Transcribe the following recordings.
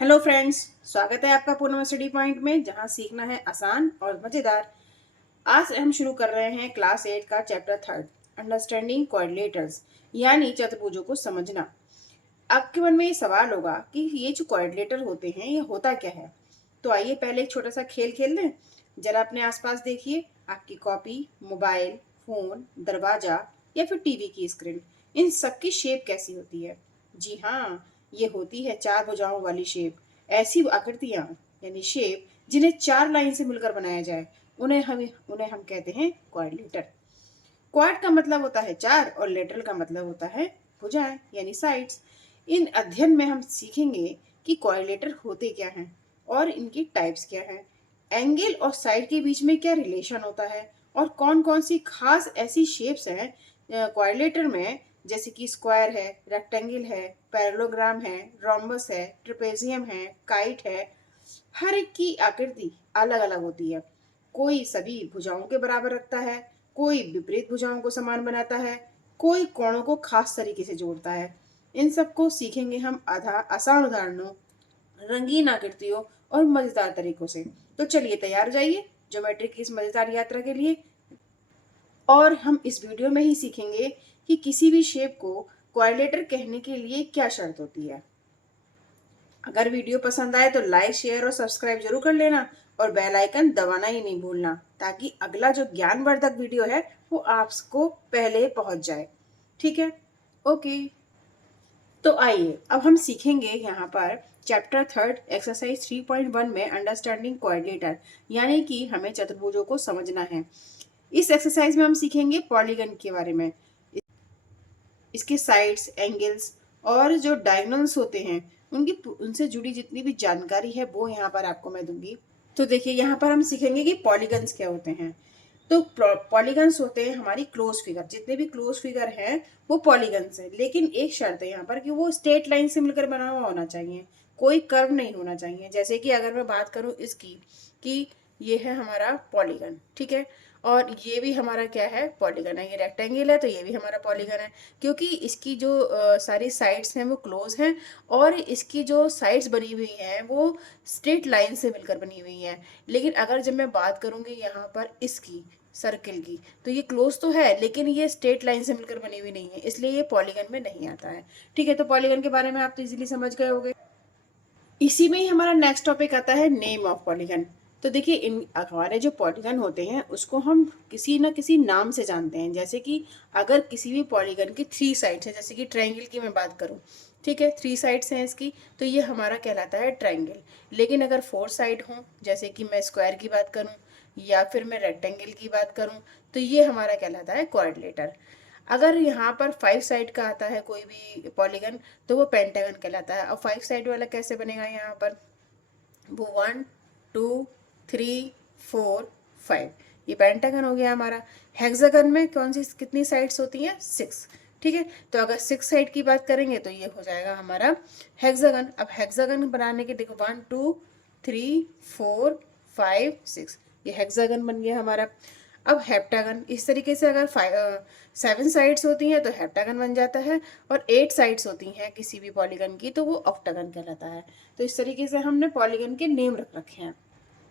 Hello friends, स्वागत है आपका पूनम स्टडी पॉइंट में, जहां सीखना है आसान और मज़ेदार। आज हम शुरू कर रहे हैं क्लास 8 का चैप्टर थर्ड, अंडरस्टैंडिंग क्वाड्रिलेटर्स, यानी चतुर्भुजों को समझना। आपके मन में ये सवाल होगा कि ये जो क्वाड्रिलेटर होते हैं ये होता क्या है। तो आइए पहले एक छोटा सा खेल खेल लें। जरा अपने आसपास देखिए, आपकी कॉपी, मोबाइल, फोन, दरवाजा या फिर टीवी की स्क्रीन, इन सबकी शेप कैसी होती है। जी हाँ, ये होती है चार भुजाओं वाली शेप। ऐसी आकृतियां यानी शेप जिन्हें चार लाइन से मिलकर बनाया जाए, उन्हें हम कहते हैं क्वाड्रिलेटर। क्वाड का मतलब होता है चार और लेटरल का मतलब होता है भुजाएं यानी साइड्स। इन अध्ययन में हम सीखेंगे कि क्वाड्रिलेटर होते क्या हैं और इनकी टाइप्स क्या हैं, एंगल और साइड के बीच में क्या रिलेशन होता है, और कौन कौन सी खास ऐसी शेप्स हैं क्वाड्रिलेटर में, जैसे कि स्क्वायर है, रेक्टेंगल है, पैरेललोग्राम है, रोम्बस है, ट्रेपेजियम है, काइट है। हर एक की आकृति अलग अलग होती है। कोई सभी भुजाओं के बराबर रखता है, कोई विपरीत भुजाओं को समान बनाता है, कोई कोणों को खास तरीके से जोड़ता है। इन सबको सीखेंगे हम आसान उदाहरणों, रंगीन आकृतियों और मजेदार तरीकों से। तो चलिए तैयार हो जाइए ज्योमेट्री की इस मजेदार यात्रा के लिए। और हम इस वीडियो में ही सीखेंगे कि किसी भी शेप को क्वाड्रिलेटर कहने के लिए क्या शर्त होती है। अगर वीडियो पसंद आए तो लाइक, शेयर और सब्सक्राइब जरूर कर लेना, और बेल आइकन दबाना ही नहीं भूलना, ताकि अगला जो ज्ञानवर्धक वीडियो है वो आपको पहले पहुंच जाए। ठीक है, ओके। तो आइए अब हम सीखेंगे यहाँ पर चैप्टर थर्ड एक्सरसाइज 3.1 में अंडरस्टैंडिंग क्वाड्रिलेटर, यानी कि हमें चतुर्भुजों को समझना है। इस एक्सरसाइज में हम सीखेंगे पॉलीगन के बारे में, इसके साइड्स, एंगल्स और जो डायगोनल्स होते हैं उनकी उनसे जुड़ी जितनी भी जानकारी है वो यहाँ पर आपको मैं दूंगी। तो देखिए यहाँ पर हम सीखेंगे कि पॉलीगन्स क्या होते हैं। तो पॉलीगन्स होते हैं हमारी क्लोज फिगर, जितने भी क्लोज फिगर हैं वो पॉलीगन्स हैं। लेकिन एक शर्त है यहाँ पर कि वो स्ट्रेट लाइन से मिलकर बना हुआ होना चाहिए, कोई कर्व नहीं होना चाहिए। जैसे कि अगर मैं बात करूँ इसकी, कि ये है हमारा पॉलीगन, ठीक है, और ये भी हमारा क्या है, पॉलीगन है। ये रेक्टेंगल है तो ये भी हमारा पॉलीगन है, क्योंकि इसकी जो सारी साइड्स हैं वो क्लोज हैं, और इसकी जो साइड्स बनी हुई हैं वो स्ट्रेट लाइन से मिलकर बनी हुई हैं। लेकिन अगर जब मैं बात करूंगी यहाँ पर इसकी, सर्किल की, तो ये क्लोज तो है लेकिन ये स्ट्रेट लाइन से मिलकर बनी हुई नहीं है, इसलिए ये पॉलीगन में नहीं आता है। ठीक है, तो पॉलीगन के बारे में आप तो इजीली समझ गए होंगे। इसी में ही हमारा नेक्स्ट टॉपिक आता है नेम ऑफ पॉलीगन। तो देखिए, इन हमारे जो पॉलीगन होते हैं उसको हम किसी न किसी नाम से जानते हैं। जैसे कि अगर किसी भी पॉलीगन की थ्री साइड्स हैं, जैसे कि ट्रायंगल की मैं बात करूं, ठीक है, थ्री साइड्स हैं इसकी, तो ये हमारा कहलाता है ट्रायंगल। लेकिन अगर फोर साइड हों, जैसे कि मैं स्क्वायर की बात करूं या फिर मैं रेक्टेंगल की बात करूं, तो ये हमारा कहलाता है क्वाड्रिलेटर। अगर यहाँ पर फाइव साइड का आता है कोई भी पॉलीगन, तो वो पेंटागन कहलाता है। अब फाइव साइड वाला कैसे बनेगा, यहाँ पर वो one, two, three, four, five, ये पेंटागन हो गया हमारा। हेक्सागन में कौन सी कितनी साइड्स होती हैं, सिक्स। ठीक है, तो अगर सिक्स साइड की बात करेंगे तो ये हो जाएगा हमारा हेक्सागन। अब हेक्सागन बनाने के देखो, one, two, three, four, five, six, ये हेक्सागन बन गया हमारा। अब हेप्टागन, इस तरीके से अगर सेवन साइड्स होती हैं तो हेप्टागन बन जाता है, और एट साइड्स होती हैं किसी भी पॉलीगन की तो वो ऑक्टागन कहलाता है। तो इस तरीके से हमने पॉलीगन के नेम रख रखे हैं।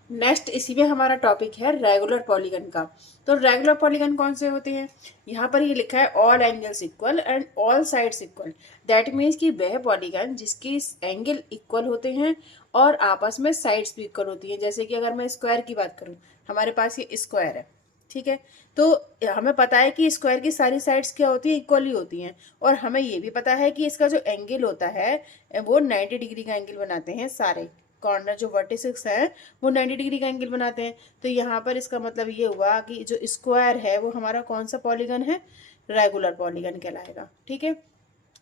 नेक्स्ट इसी में हमारा टॉपिक है रेगुलर पॉलीगन का। तो रेगुलर पॉलीगन कौन से होते हैं, यहाँ पर ये लिखा है all angles equal and all sides equal. That means कि वह पॉलीगन जिसकी एंगल इक्वल होते हैं और आपस में साइड्स भी इक्वल होती हैं। जैसे कि अगर मैं स्क्वायर की बात करूँ, हमारे पास ये स्क्वायर है, ठीक है, तो हमें पता है कि स्क्वायर की सारी साइड्स क्या होती है, इक्वल ही होती हैं। और हमें ये भी पता है कि इसका जो एंगल होता है वो 90 डिग्री का एंगल बनाते हैं। सारे कॉर्नर जो वर्टिसेस हैं वो 90 डिग्री का एंगल बनाते हैं। तो यहाँ पर इसका मतलब ये हुआ कि जो स्क्वायर है वो हमारा कौन सा पॉलीगन है, रेगुलर पॉलीगन कहलाएगा। ठीक है,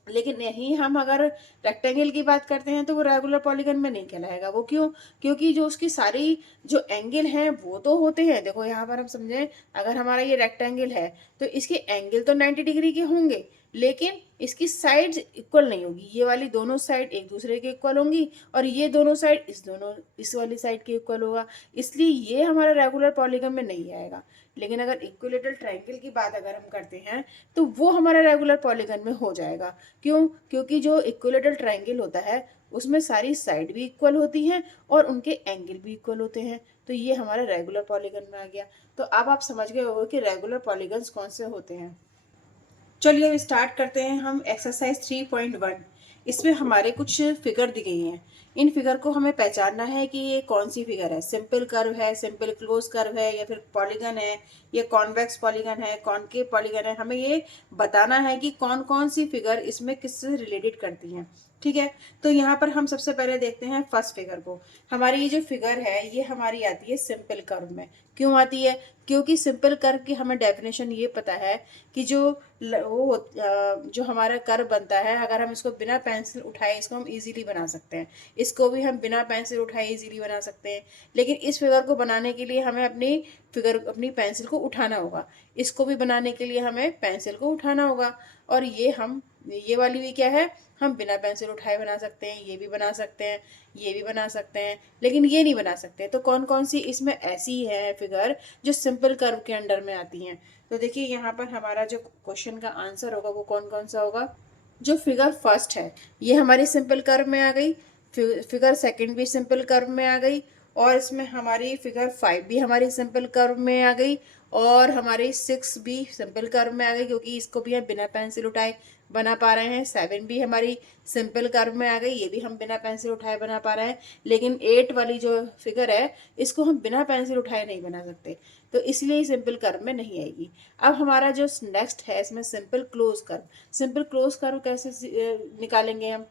लेकिन यही हम अगर रेक्टेंगल की बात करते हैं तो वो रेगुलर पॉलीगन में नहीं कहलाएगा। वो क्यों, क्योंकि जो उसकी सारी जो एंगल हैं वो तो होते हैं। देखो यहाँ पर हम समझें, अगर हमारा ये रेक्टेंगल है तो इसके एंगल तो 90 डिग्री के होंगे, लेकिन इसकी साइड्स इक्वल नहीं होगी। ये वाली दोनों साइड एक दूसरे के इक्वल होंगी, और ये दोनों साइड इस वाली साइड के इक्वल होगा, इसलिए ये हमारा रेगुलर पॉलीगन में नहीं आएगा। लेकिन अगर इक्विलेटरल ट्रायंगल की बात अगर हम करते हैं तो वो हमारा रेगुलर पॉलीगन में हो जाएगा। क्यों, क्योंकि जो इक्विलेटरल ट्रायंगल होता है उसमें सारी साइड भी इक्वल होती हैं और उनके एंगल भी इक्वल होते हैं। तो ये हमारा रेगुलर पॉलीगन में आ गया। तो अब आप समझ गए होंगे कि रेगुलर पॉलीगन्स कौन से होते हैं। चलिए अब स्टार्ट करते हैं हम एक्सरसाइज 3.1। इसमें हमारे कुछ फिगर दी गई हैं। इन फिगर को हमें पहचानना है कि ये कौन सी फिगर है, सिंपल कर्व है, सिंपल क्लोज कर्व है, या फिर पॉलीगन है, या कॉन्वेक्स पॉलीगन है, कॉनकेव पॉलीगन है। हमें ये बताना है कि कौन कौन सी फिगर इसमें किससे रिलेटेड करती हैं। ठीक है, तो यहाँ पर हम सबसे पहले देखते हैं फर्स्ट फिगर को। हमारी ये जो फिगर है ये हमारी आती है सिंपल कर्व में। क्यों आती है? क्योंकि सिंपल कर्व की हमें डेफिनेशन ये पता है कि जो हमारा कर्व बनता है, अगर हम इसको बिना पेंसिल उठाए इसको हम इजीली बना सकते हैं। इसको भी हम बिना पेंसिल उठाए इजीली बना सकते हैं। लेकिन इस फिगर को बनाने के लिए हमें अपनी पेंसिल को उठाना होगा। इसको भी बनाने के लिए हमें पेंसिल को उठाना होगा। और ये वाली भी क्या है, हम बिना पेंसिल उठाए बना सकते हैं, ये भी बना सकते हैं, ये भी बना सकते हैं, लेकिन ये नहीं बना सकते। तो कौन कौन सी इसमें ऐसी है फिगर जो सिंपल कर्व के अंडर में आती हैं? तो देखिए यहाँ पर हमारा जो क्वेश्चन का आंसर होगा वो कौन कौन सा होगा। जो फिगर फर्स्ट है ये हमारी सिंपल कर्व में आ गई, फिगर सेकंड भी सिंपल कर्व में आ गई, और इसमें हमारी फिगर 5 भी हमारी सिंपल कर्व में आ गई, और हमारी 6 भी सिंपल कर्व में आ गई क्योंकि इसको भी हम बिना पेंसिल उठाए बना पा रहे हैं। 7 भी हमारी सिंपल कर्व में आ गई, ये भी हम बिना पेंसिल उठाए बना पा रहे हैं। लेकिन 8 वाली जो फिगर है इसको हम बिना पेंसिल उठाए नहीं बना सकते, तो इसलिए सिंपल कर्व में नहीं आएगी। अब हमारा जो नेक्स्ट है इसमें simple close curve. Simple close curve कैसे निकालेंगे हम?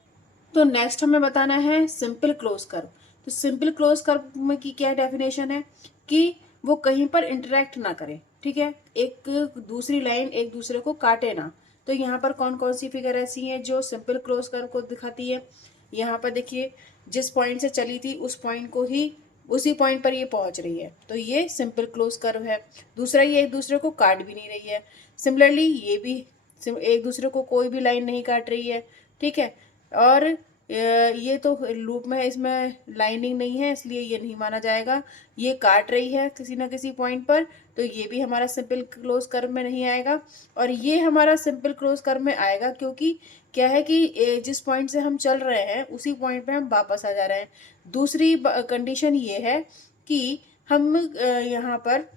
तो नेक्स्ट हमें बताना है सिंपल क्लोज कर्व। तो सिंपल क्लोज कर्व में की क्या डेफिनेशन है कि वो कहीं पर इंटरेक्ट ना करे। ठीक है, एक दूसरी लाइन एक दूसरे को काटे ना। तो यहाँ पर कौन कौन सी फिगर ऐसी हैं जो सिंपल क्लोज कर्व को दिखाती है? यहाँ पर देखिए, जिस पॉइंट से चली थी उस पॉइंट को ही उसी पॉइंट पर ये पहुंच रही है, तो ये सिंपल क्लोज कर्व है। दूसरा, ये एक दूसरे को काट भी नहीं रही है। सिमिलरली ये भी एक दूसरे को कोई भी लाइन नहीं काट रही है। ठीक है, और ये तो लूप में है, इसमें लाइनिंग नहीं है इसलिए ये नहीं माना जाएगा। ये काट रही है किसी ना किसी पॉइंट पर, तो ये भी हमारा सिंपल क्लोज कर्व में नहीं आएगा। और ये हमारा सिंपल क्लोज कर्व में आएगा क्योंकि क्या है कि जिस पॉइंट से हम चल रहे हैं उसी पॉइंट पे हम वापस आ जा रहे हैं। दूसरी कंडीशन ये है कि हम यहाँ पर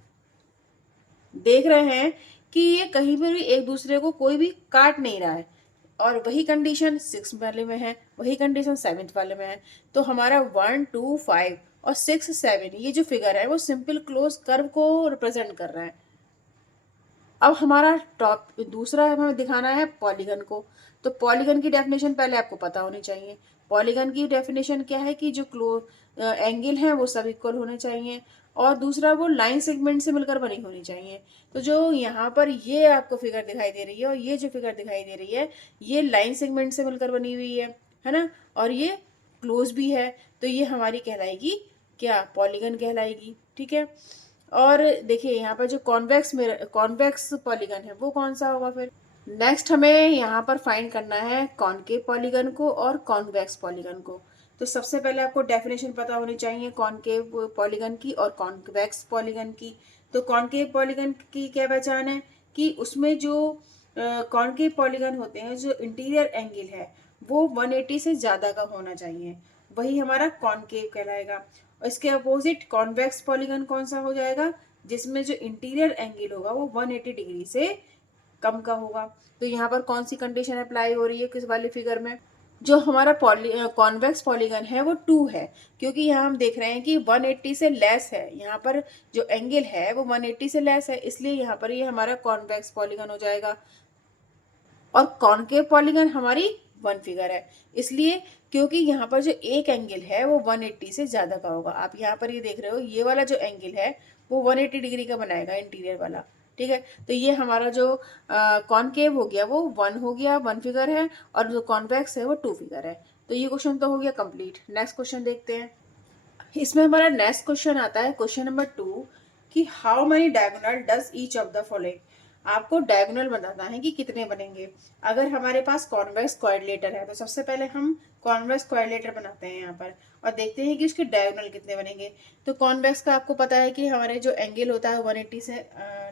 देख रहे हैं कि ये कहीं पर भी एक दूसरे को कोई भी काट नहीं रहा है, और वही कंडीशन 6 वाले में है, वही कंडीशन 7th वाले में है। तो हमारा 1 2 5 और 6 7 ये जो फिगर है वो सिंपल क्लोज कर्व को रिप्रेजेंट कर रहा है। अब हमारा टॉप दूसरा हमें दिखाना है पॉलीगन को। तो पॉलीगन की डेफिनेशन पहले आपको पता होनी चाहिए। पॉलीगन की डेफिनेशन क्या है कि जो एंगल हैं वो सब इक्वल होने चाहिए, और दूसरा वो लाइन सेगमेंट से मिलकर बनी होनी चाहिए। तो जो यहाँ पर ये आपको फिगर दिखाई दे रही है और ये जो फिगर दिखाई दे रही है ये लाइन सेगमेंट से मिलकर बनी हुई है ना, और ये क्लोज भी है। तो ये हमारी कहलाएगी क्या? पॉलीगन कहलाएगी। ठीक है, और देखिए यहाँ पर जो कॉन्वेक्स पॉलीगन है वो कौन सा होगा फिर? नेक्स्ट हमें यहाँ पर फाइंड करना है कॉनकेव पॉलीगन को और कॉन्वेक्स पॉलीगन को। तो सबसे पहले आपको डेफिनेशन पता होनी चाहिए कॉनकेव पॉलीगन की और कॉन्वेक्स पॉलीगन की। तो कॉनकेव पॉलीगन की क्या पहचान है कि उसमें जो कॉनकेव पॉलीगन होते हैं, जो इंटीरियर एंगल है वो 180 से ज़्यादा का होना चाहिए, वही हमारा कॉनकेव कहलाएगा। और इसके अपोजिट कॉन्वेक्स पॉलीगन कौन सा हो जाएगा? जिसमें जो इंटीरियर एंगल होगा वो 180 डिग्री से कम का होगा। तो यहाँ पर कौन सी कंडीशन अप्लाई हो रही है किस वाली फिगर में? जो हमारा कॉन्वेक्स पॉलीगन है वो 2 है, क्योंकि यहाँ हम देख रहे हैं कि 180 से लेस है। यहाँ पर जो एंगल है वो 180 से लेस है, इसलिए यहाँ पर ये हमारा कॉन्वेक्स पॉलीगन हो जाएगा। और कॉनकेव पॉलीगन हमारी 1 फिगर है, इसलिए क्योंकि यहाँ पर जो एक एंगल है वो 180 से ज़्यादा का होगा। आप यहाँ पर ये देख रहे हो, ये वाला जो एंगल है वो 180 डिग्री का बनाएगा इंटीरियर वाला। ठीक है, तो ये हमारा जो कॉनकेव हो गया वो 1 हो गया, 1 फिगर है, और जो कॉन्वेक्स है वो 2 फिगर है। तो ये क्वेश्चन तो हो गया कंप्लीट। नेक्स्ट क्वेश्चन देखते हैं। इसमें हमारा नेक्स्ट क्वेश्चन आता है क्वेश्चन नंबर 2 कि how many diagonal does each of the following. आपको डायगोनल बताना है कि कितने बनेंगे। अगर हमारे पास कॉन्वेक्स क्वाड्रिलेटर है तो सबसे पहले हम कॉन्वेक्स क्वाड्रिलेटर बनाते हैं यहाँ पर और देखते हैं कि उसके डायगोनल कितने बनेंगे। तो कॉन्वेक्स का आपको पता है कि हमारे जो एंगल होता है 180 से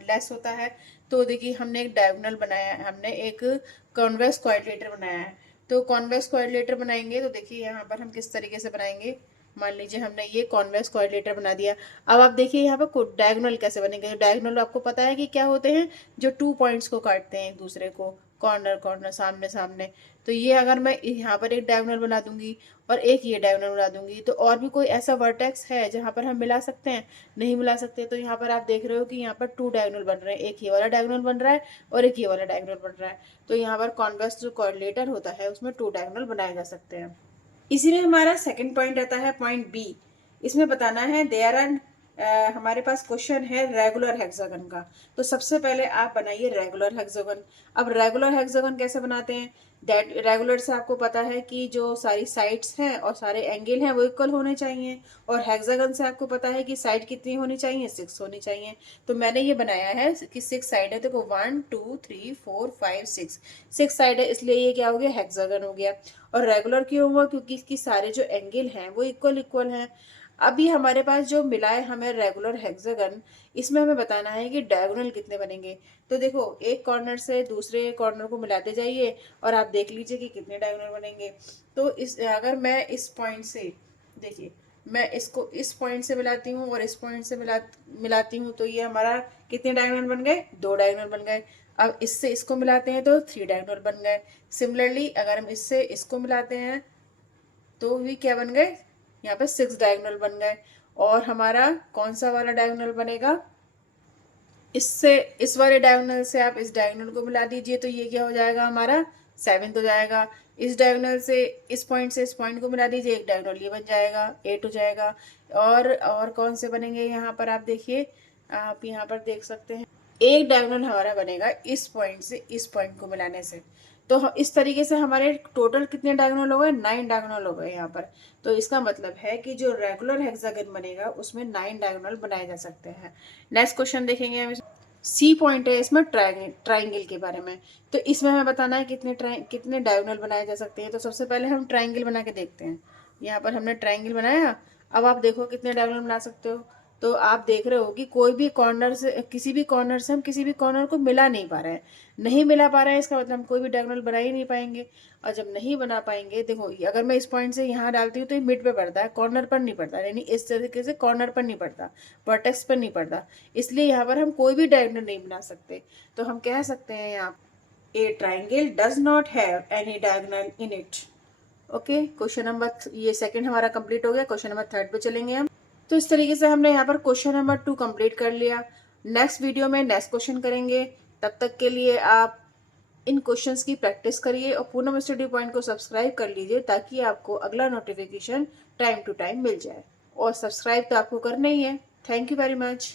लेस होता है। तो देखिए हमने एक डायगोनल बनाया है, हमने एक कॉन्वेक्स क्वाड्रिलेटर बनाया है। तो कॉन्वेक्स क्वाड्रिलेटर बनाएंगे तो देखिए यहाँ पर हम किस तरीके से बनाएंगे। मान लीजिए हमने ये कॉन्वेक्स क्वाड्रिलेटर बना दिया। अब आप देखिए यहाँ पर डायगोनल कैसे बनेंगे। डायगोनल आपको पता है कि क्या होते हैं, जो 2 पॉइंट्स को काटते हैं एक दूसरे को, कॉर्नर कॉर्नर सामने सामने। तो ये अगर मैं यहाँ पर एक डायगोनल बना दूंगी और एक ये डायगोनल बना दूंगी, तो और भी कोई ऐसा वर्टेक्स है जहाँ पर हम मिला सकते हैं? नहीं मिला सकते। तो यहाँ पर आप देख रहे हो कि यहाँ पर 2 डायगोनल बन रहे हैं, एक ये वाला डायगोनल बन रहा है और एक ये वाला डायगोनल बन रहा है। तो यहाँ पर कॉन्वेक्स जो क्वाड्रिलेटर होता है उसमें 2 डायगोनल बनाए जा सकते हैं। इसी में हमारा सेकंड पॉइंट आता है पॉइंट बी। इसमें बताना है देयर आर, हमारे पास क्वेश्चन है रेगुलर हेक्सागन का। तो सबसे पहले आप बनाइए रेगुलर हेक्सागन। अब रेगुलर हेक्सागन कैसे बनाते हैं? दैट रेगुलर से आपको पता है कि जो सारी साइड्स हैं और सारे एंगल हैं वो इक्वल होने चाहिए, और हेक्सागन से आपको पता है कि साइड कितनी होनी चाहिए, 6 होनी चाहिए। तो मैंने ये बनाया है कि 6 साइड है। देखो 1 2 3 4 5 6 साइड है, इसलिए ये क्या हो गया, हेक्सागन हो गया। और रेगुलर क्यों हुआ? क्योंकि इसकी सारे जो एंगल हैं वो इक्वल इक्वल हैं। अब ये हमारे पास जो मिला है हमें रेगुलर हेक्सागन, इसमें हमें बताना है कि डायगोनल कितने बनेंगे। तो देखो एक कॉर्नर से दूसरे कॉर्नर को मिलाते जाइए और आप देख लीजिए कि कितने डायगोनल बनेंगे। तो इस अगर मैं इस पॉइंट से, देखिए मैं इसको इस पॉइंट से मिलाती हूँ और इस पॉइंट से मिलाती हूँ, तो ये हमारा कितने डायगोनल बन गए, 2 डायगोनल बन गए। अब इससे इसको मिलाते हैं तो 3 डायगोनल बन गए। सिमिलरली अगर हम इससे इसको मिलाते हैं तो भी क्या बन गए, यहाँ पे 6 डायगोनल बन गए। और हमारा कौन सा वाला डायगोनल बनेगा, इससे इस वाले डायगोनल से आप इस डायगोनल को मिला दीजिए, तो ये क्या हो जाएगा, हमारा 7 हो जाएगा। इस डायगोनल से इस पॉइंट से इस पॉइंट को मिला दीजिए, एक डायगोनल ये बन जाएगा, 8 हो जाएगा। और कौन से बनेंगे यहाँ पर आप देखिए, आप यहाँ पर देख सकते हैं एक डायगोनल हमारा बनेगा इस पॉइंट से इस पॉइंट को मिलाने से। तो इस तरीके से हमारे टोटल कितने डायगोनल हो गए, 9 डायगोनल हो गए यहाँ पर। तो इसका मतलब है कि जो रेगुलर हेक्सागन बनेगा उसमें 9 डायगोनल बनाए जा सकते हैं। नेक्स्ट क्वेश्चन देखेंगे हम। सी पॉइंट है इसमें ट्राइंगल के बारे में। तो इसमें हमें बताना है कितने डायगोनल बनाए जा सकते हैं। तो सबसे पहले हम ट्राइंगल बना के देखते हैं। यहाँ पर हमने ट्राइंगल बनाया। अब आप देखो कितने डायगोनल बना सकते हो। तो आप देख रहे हो कि कोई भी कॉर्नर से किसी भी कॉर्नर से हम किसी भी कॉर्नर को मिला नहीं पा रहे हैं। नहीं मिला पा रहे हैं इसका मतलब हम कोई भी डायगोनल बना ही नहीं पाएंगे। और जब नहीं बना पाएंगे, देखो अगर मैं इस पॉइंट से यहाँ डालती हूँ तो ये मिड पे पड़ता है, कॉर्नर पर नहीं पड़ता, यानी इस तरीके से कॉर्नर पर नहीं पड़ता, वर्टेक्स पर नहीं पड़ता। इसलिए यहाँ पर हम कोई भी डायगोनल नहीं बना सकते। तो हम कह सकते हैं यहाँ, ए triangle does not have any diagonal in it. Okay, question number ये सेकंड हमारा कंप्लीट हो गया। क्वेश्चन नंबर थर्ड पे चलेंगे हम। तो इस तरीके से हमने यहाँ पर क्वेश्चन नंबर 2 कंप्लीट कर लिया। नेक्स्ट वीडियो में नेक्स्ट क्वेश्चन करेंगे। तब तक के लिए आप इन क्वेश्चंस की प्रैक्टिस करिए और पूनम स्टडी पॉइंट को सब्सक्राइब कर लीजिए, ताकि आपको अगला नोटिफिकेशन टाइम टू टाइम मिल जाए। और सब्सक्राइब तो आपको करना ही है। Thank you very much.